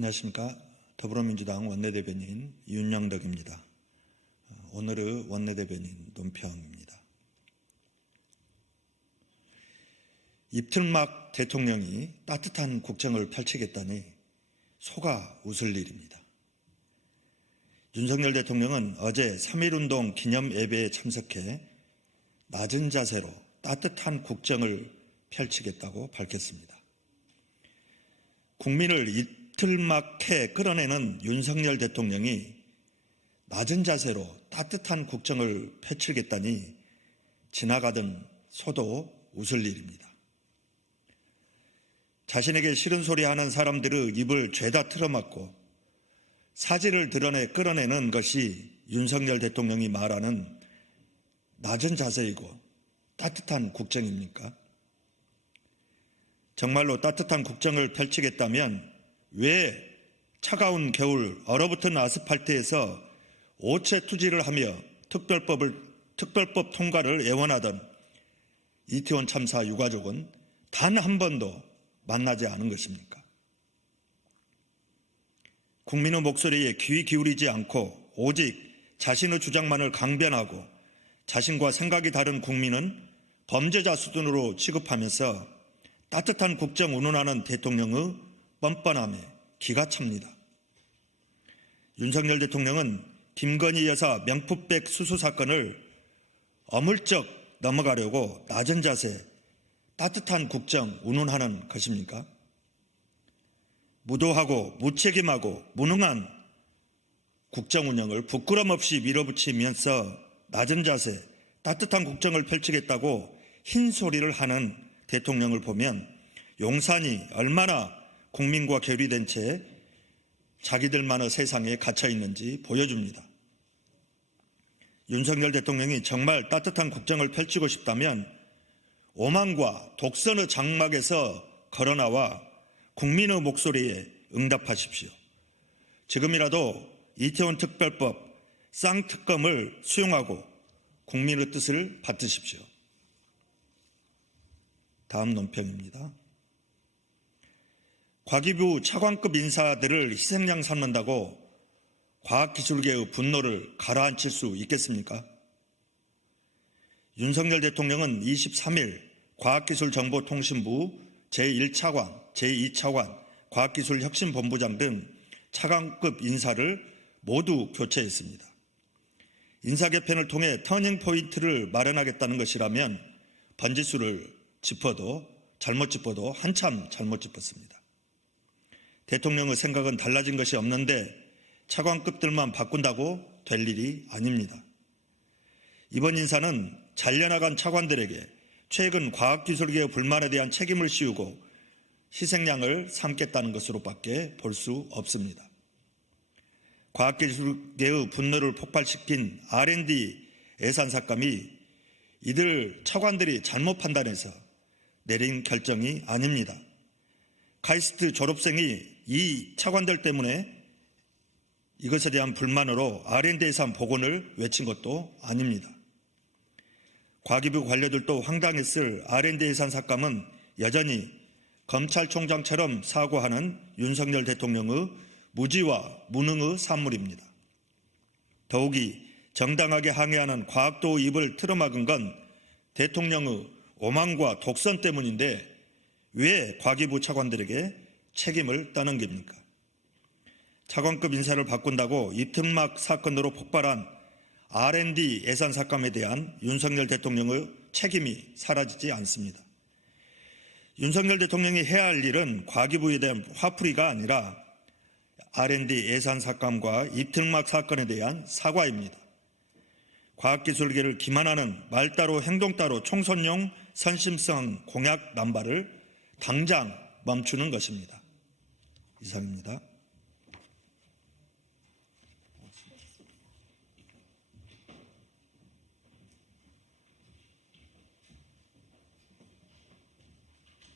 안녕하십니까. 더불어민주당 원내대변인 윤영덕입니다. 오늘의 원내대변인 논평입니다. 입틀막 대통령이 따뜻한 국정을 펼치겠다니 속아 웃을 일입니다. 윤석열 대통령은 어제 3.1운동 기념 예배에 참석해 낮은 자세로 따뜻한 국정을 펼치겠다고 밝혔습니다. 국민을 이틀막해 끌어내는 윤석열 대통령이 낮은 자세로 따뜻한 국정을 펼치겠다니 지나가던 소도 웃을 일입니다. 자신에게 싫은 소리 하는 사람들의 입을 죄다 틀어막고 사지를 드러내 끌어내는 것이 윤석열 대통령이 말하는 낮은 자세이고 따뜻한 국정입니까? 정말로 따뜻한 국정을 펼치겠다면 왜 차가운 겨울 얼어붙은 아스팔트에서 오체 투지를 하며 특별법 통과를 애원하던 이태원 참사 유가족은 단 한 번도 만나지 않은 것입니까? 국민의 목소리에 귀 기울이지 않고 오직 자신의 주장만을 강변하고 자신과 생각이 다른 국민은 범죄자 수준으로 취급하면서 따뜻한 국정 운운하는 대통령의 뻔뻔함에 기가 찹니다. 윤석열 대통령은 김건희 여사 명품백 수수 사건을 어물쩍 넘어가려고 낮은 자세, 따뜻한 국정 운운하는 것입니까? 무도하고 무책임하고 무능한 국정 운영을 부끄럼 없이 밀어붙이면서 낮은 자세, 따뜻한 국정을 펼치겠다고 흰소리를 하는 대통령을 보면 용산이 얼마나 국민과 괴리된 채 자기들만의 세상에 갇혀 있는지 보여줍니다. 윤석열 대통령이 정말 따뜻한 국정을 펼치고 싶다면 오만과 독선의 장막에서 걸어나와 국민의 목소리에 응답하십시오. 지금이라도 이태원 특별법, 쌍특검을 수용하고 국민의 뜻을 받드십시오. 다음 논평입니다. 과기부 차관급 인사들을 희생양 삼는다고 과학기술계의 분노를 가라앉힐 수 있겠습니까? 윤석열 대통령은 23일 과학기술정보통신부 제1차관, 제2차관, 과학기술혁신본부장 등 차관급 인사를 모두 교체했습니다. 인사 개편을 통해 터닝포인트를 마련하겠다는 것이라면 번지수를 잘못 짚어도 한참 잘못 짚었습니다. 대통령의 생각은 달라진 것이 없는데 차관급들만 바꾼다고 될 일이 아닙니다. 이번 인사는 잘려나간 차관들에게 최근 과학기술계의 불만에 대한 책임을 씌우고 희생양을 삼겠다는 것으로밖에 볼 수 없습니다. 과학기술계의 분노를 폭발시킨 R&D 예산 삭감이 이들 차관들이 잘못 판단해서 내린 결정이 아닙니다. 카이스트 졸업생이 이 차관들 때문에 이것에 대한 불만으로 R&D 예산 복원을 외친 것도 아닙니다. 과기부 관료들도 황당했을 R&D 예산 삭감은 여전히 검찰총장처럼 사고하는 윤석열 대통령의 무지와 무능의 산물입니다. 더욱이 정당하게 항의하는 과학도의 입을 틀어막은 건 대통령의 오만과 독선 때문인데 왜 과기부 차관들에게 책임을 떠넘깁니까? 차관급 인사를 바꾼다고 입틀막 사건으로 폭발한 R&D 예산 삭감에 대한 윤석열 대통령의 책임이 사라지지 않습니다. 윤석열 대통령이 해야 할 일은 과기부에 대한 화풀이가 아니라 R&D 예산 삭감과 입틀막 사건에 대한 사과입니다. 과학기술계를 기만하는 말 따로 행동 따로 총선용 선심성 공약 남발을 당장 멈추는 것입니다. 이상입니다.